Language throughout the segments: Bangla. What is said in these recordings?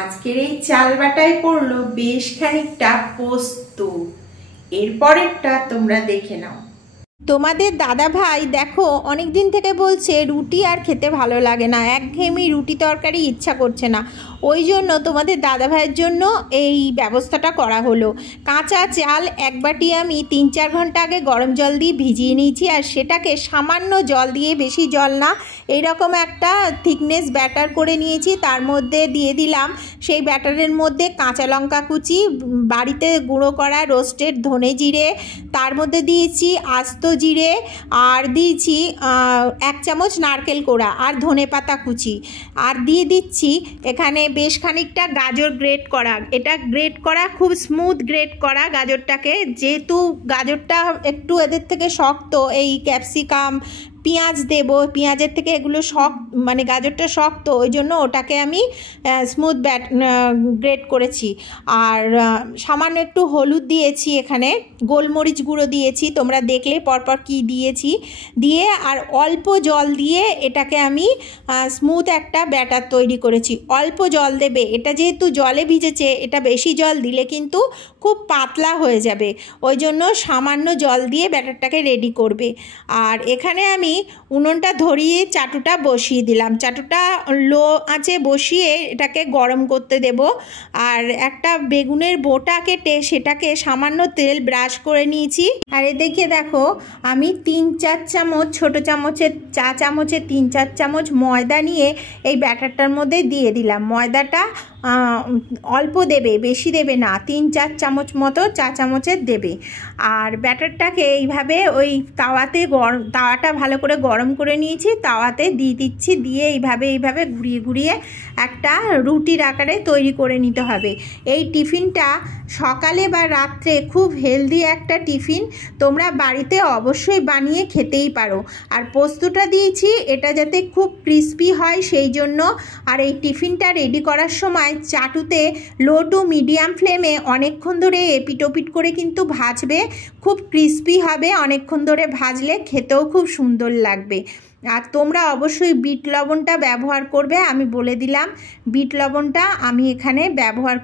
আজকের এই চাল বাটায় পড়লো বেশ খানিকটা পোস্ত। এরপরেরটা তোমরা দেখে নাও। তোমাদের দাদা ভাই দেখো অনেক দিন থেকে বলছে রুটি আর খেতে ভালো লাগে না, একঘেয়েমি রুটি তরকারি ইচ্ছা করছে না। ওই জন্য তোমাদের দাদা ভাইয়ের জন্য এই ব্যবস্থাটা করা হলো। কাঁচা চাল এক বাটি আমি 3-4 ঘন্টা আগে গরম জল দিয়ে ভিজিয়ে নিয়েছি, আর সেটাকে সামান্য জল দিয়ে, বেশি জল না, এইরকম একটা থিকনেস ব্যাটার করে নিয়েছি। তার মধ্যে দিয়ে দিলাম সেই ব্যাটারের মধ্যে কাঁচা লঙ্কা কুচি, বাড়িতে গুঁড়ো করা রোস্টেড ধনে জিরে, তার মধ্যে দিয়েছি আস্ত জিরে, আর দিয়েছি 1 চামচ নারকেল কোড়া আর ধনে পাতা কুচি, আর দিয়ে দিচ্ছি এখানে বেশ খানিকটা গাজর গ্রেট করা। এটা গ্রেট করা, খুব স্মুথ গ্রেট করা গাজরটাকে, যেহেতু গাজরটা একটু এদের থেকে শক্ত, এই ক্যাপসিকাম পেঁয়াজ দেব, পেঁয়াজের থেকে এগুলো মানে গাজরটা শক্ত, ওই জন্য ওটাকে আমি স্মুথ গ্রেট করেছি। আর সামান্য একটু হলুদ দিয়েছি, এখানে গোলমরিচ গুঁড়ো দিয়েছি, তোমরা দেখলে পরপর কি দিয়েছি, দিয়ে আর অল্প জল দিয়ে এটাকে আমি স্মুথ একটা ব্যাটার তৈরি করেছি। অল্প জল দেবে, এটা যেহেতু জলে ভিজেছে, এটা বেশি জল দিলে কিন্তু খুব পাতলা হয়ে যাবে, ওই জন্য সামান্য জল দিয়ে ব্যাটারটাকে রেডি করবে। আর এখানে আমি উনুনটা ধরিয়ে চাটুটা বসিয়ে দিলাম। চাটুটা লো আঁচে বসিয়ে এটাকে গরম করতে দেব। আর একটা বেগুনের বোটা কেটে সেটাকে সামান্য তেল ব্রাশ করে নিয়েছি। আর এদিকে দেখো আমি 3-4 চামচ, ছোটো চামচের চা চামচে 3-4 চামচ ময়দা নিয়ে এই ব্যাটারটার মধ্যে দিয়ে দিলাম। ময়দাটা অল্প দেবে, বেশি দেবে না, 3-4 চামচ মতো চা চামচের দেবে। আর ব্যাটারটাকে এইভাবে ওই তাওয়াটা ভালো করে গরম করে নিয়েছি, তাওয়াতে দিয়ে দিচ্ছি, দিয়ে এইভাবে ঘুরিয়ে ঘুরিয়ে একটা রুটির আকারে তৈরি করে নিতে হবে। এই টিফিনটা সকালে বা রাত্রে খুব হেলদি একটা টিফিন, তোমরা বাড়িতে অবশ্যই বানিয়ে খেতেই পারো। আর পোস্তটা দিয়েছি এটা যাতে খুব ক্রিস্পি হয় সেই জন্য। আর এই টিফিনটা রেডি করার সময় চাটুতে লো টু মিডিয়াম ফ্লেমে অনেকক্ষণ ধরে এপিটোপিট করে কিন্তু ভাজবে, খুব ক্রিস্পি হবে অনেকক্ষণ ধরে ভাজলে, খেতেও খুব সুন্দর লাগবে। আর তোমরা অবশ্যই বিট লবণটা ব্যবহার করবে, আমি বলে দিলাম বিট লবণটা আমি এখানে ব্যবহার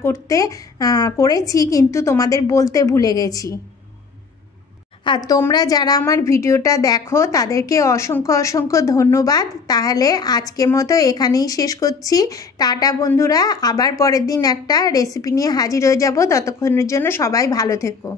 করেছি, কিন্তু তোমাদের বলতে ভুলে গেছি। আর তোমরা যারা আমার ভিডিওটা দেখো তাদেরকে অসংখ্য ধন্যবাদ। তাহলে আজকের মতো এখানেই শেষ করছি। টাটা বন্ধুরা, আবার পরের দিন একটা রেসিপি নিয়ে হাজির হয়ে যাব। ততক্ষণের জন্য সবাই ভালো থেকো।